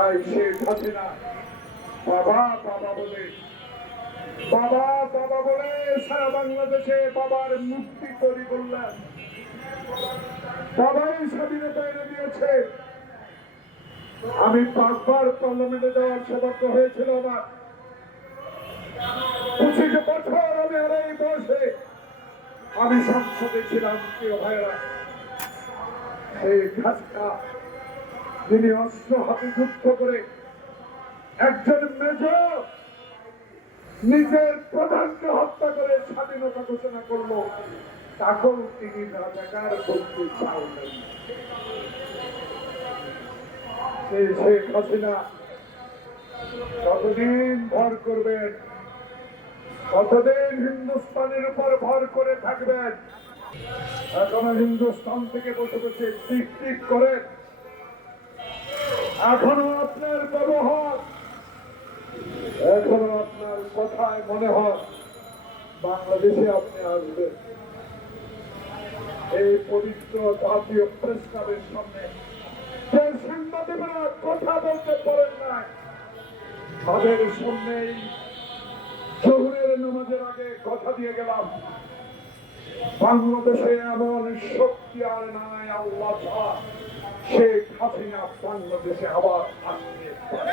তাই বাবা বাবা বলে, বাবা বাবা বলে, সারা বাংলাদেশে বাবার মুক্তি বাবাই স্বাধীনতা এনে দিয়েছে। আমি পাঁচবার পার্লামেন্টে যাওয়ার সৌভাগ্য হয়েছিল আমার। পঁচিশ বছর আমি আর এই বয়সে আমি সংসদে ছিলাম, প্রিয় ভাইরা সেই ঘাসটা তিনি অস্ত্র হাতে যুদ্ধ করে একজন মেজর নিজের প্রধানকে হত্যা করে স্বাধীনতা ঘোষণা করল। তাকেও তিনি রাজাকার করতে চাইলেন। শেখ হাসিনা কতদিন ভর করবেন কতদিন হিন্দুস্তানের উপর ভর করে থাকবেন। এখনও হিন্দুস্তান থেকে বসে বসে টিক টিক করে এখনও আপনার ব্যবহার, এখনও আপনার কথায় মনে হয় বাংলাদেশে আপনি আসবেন। এই পবিত্র জাতীয় প্রেস সামনে কথা বলতে পারেন না তাদের সামনেই জহুরের নামাজের আগে কথা দিয়ে গেলাম। বাংলাদেশে এমন শক্তি আর নাই, আল্লাহ ছাড়া। শেখ হাসিনা বাংলাদেশে আবার আসবে